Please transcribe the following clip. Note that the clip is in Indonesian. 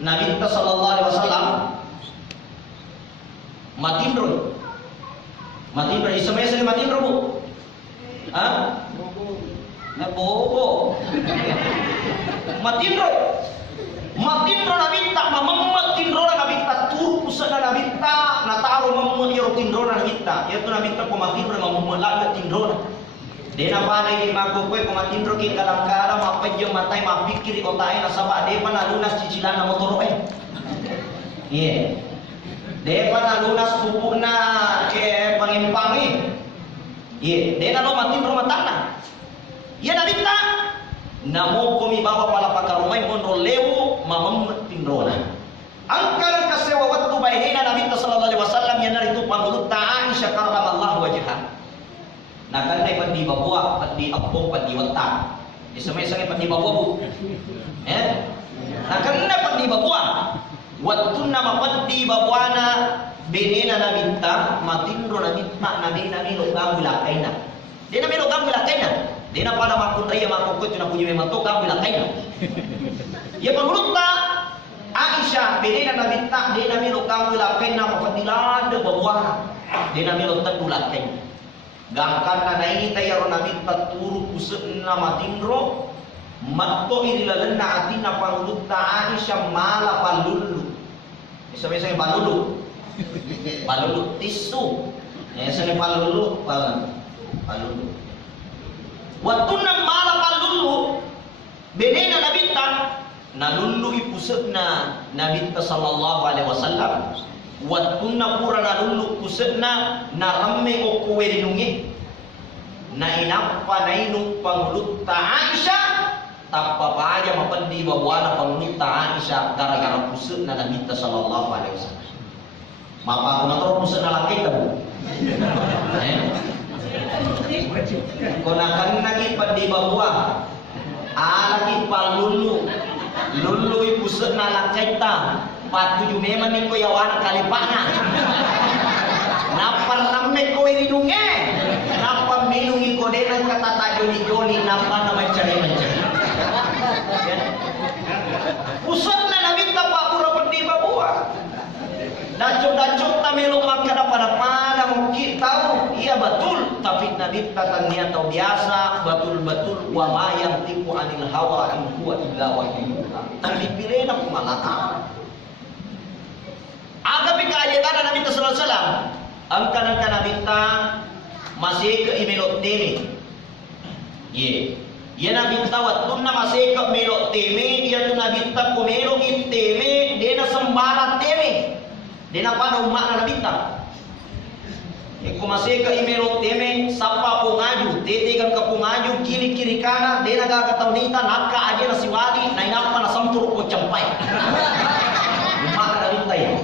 Nabi sallallahu alaihi wasallam matindro. Matindro isa-isa matindro bu. Ha? Nabobo. Matindro. Matindro na binta, mamamag tindro na binta, turpusa na binta, nataro mamamag yung tindro na binta. Ito na binta ko matindro na mamamag tindro na. Di na pa na yung magkukway, kung matindro kayo kalangkara, mapad yung matay, mapikiri ko tayo na saba, di pa nalunas chichilan na motor eh. Yeah. Di pa nalunas pupo na pangimpang eh. Yeah. Di na no matindro matana. Yan na binta. Namo kumibawa pala pakarumay monro lewo mamam tindrona. Ang kalang kasewa waktu baihina Nabi sallallahu alaihi wasallam yan narito pangulut ta Aisyah karramallahu wajha. Nakanay pandi babua, pandi abong, pandi wata. Isa-isa pandi babua bu. Nakanay pandi babua. Waktu nama pandi babuana benena nabinta matindro nabinta nami logang bilakaina. Dia nami logang bilakaina. Dia na pada makundai yang makukut na punya memang tukang bilang kain. Ya menurut tak Aisyah beda na minta dia na milo kang bilang kain na mapatilan de bawah. Dia na milo tak bilang kain. Gangkan na naini tayo na minta turu pusat na matindro. Matto irilalan na atin na pangulut ta Aisyah mala palulu. Isa-isa yung palulu. Palulu tisu. Isa yung palulu palulu. Waktu nang malapan lulu, benena nabinta, nalulu ipusat na nabinta sallallahu alaihi wasallam. Waktu na pura nalulu pusat na narame o kuwerinungi, na inapa na inung pangulut ta Aisyah, tappa pa aja mapandi babuana pangulut ta Aisyah gara-gara pusat na nabinta sallallahu alaihi wasallam. Mapa ko na pusat na laki tabu. Konakan lagi padi babua, lagi palulu, lulu ibu na lakaita, patuju memang ni ko yawana kalipana. Napa ramne ko inunge, napa minungi ko denang kata tajoni napa na mencari. Pusat na nabinta pa pura padi babua. Dacuk-dacuk tamelo makada pada mungkin tahu iya betul tapi Nabi tatanya tahu biasa betul-betul wa ma yang tipu anil hawa in huwa illa wahyu tapi pilih na kumalata aga pikajatan Nabi sallallahu alaihi wasallam ang kanang kanabita masih ke imelot teme ye ya Nabi tawat tunna masih ke melot teme dia tu Nabi ta kumelo teme dia na sembara teme dia na pada umat na nabita. Kung masih ka imerot teme, sapa pungaju, tetigan ka pungaju, kiri kana, dia nagakataw nita, naka aja na siwali, na inapa na samturo ko campay. Umat na nabita yan.